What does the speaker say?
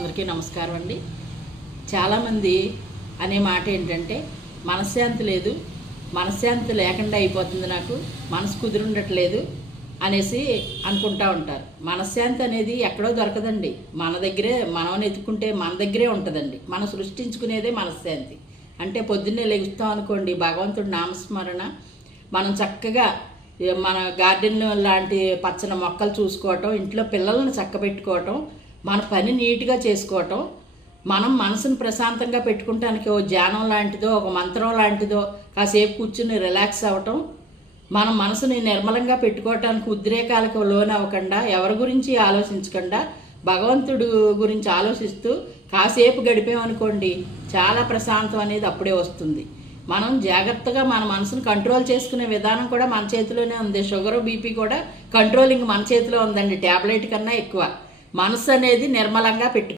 అందరికీ నమస్కారం అండి. చాలామంది అనే మాట ఏంటంటే మనశ్శాంతి లేదు, మనశ్శాంతి లేకుండా అయిపోతుంది, నాకు మనసు కుదురుండట్లేదు అనేసి అనుకుంటూ ఉంటారు. మనశ్శాంతి అనేది ఎక్కడో దొరకదండి, మన దగ్గరే మనం ఎత్తుకుంటే మన దగ్గరే ఉంటుందండి. మనం సృష్టించుకునేదే మనశ్శాంతి. అంటే పొద్దున్నే లెగుస్తాం అనుకోండి, భగవంతుడి నామస్మరణ, మనం చక్కగా మన గార్డెన్ లాంటి పచ్చని మొక్కలు చూసుకోవటం, ఇంట్లో పిల్లలను చక్కబెట్టుకోవటం, మన పని నీట్గా చేసుకోవటం, మనం మనసును ప్రశాంతంగా పెట్టుకుంటానికి ఓ ధ్యానం లాంటిదో ఒక మంత్రం లాంటిదో కాసేపు కూర్చుని రిలాక్స్ అవ్వటం, మన మనసుని నిర్మలంగా పెట్టుకోవటానికి ఉద్రేకాలకు లోన్ అవ్వకుండా, ఎవరి గురించి ఆలోచించకుండా భగవంతుడు గురించి ఆలోచిస్తూ కాసేపు గడిపామనుకోండి, చాలా ప్రశాంతం అనేది అప్పుడే వస్తుంది. మనం జాగ్రత్తగా మన మనసును కంట్రోల్ చేసుకునే విధానం కూడా మన చేతిలోనే ఉంది. షుగర్, బీపీ కూడా కంట్రోలింగ్ మన చేతిలో ఉందండి, ట్యాబ్లెట్ కన్నా ఎక్కువ. మనసు అనేది నిర్మలంగా పెట్టు.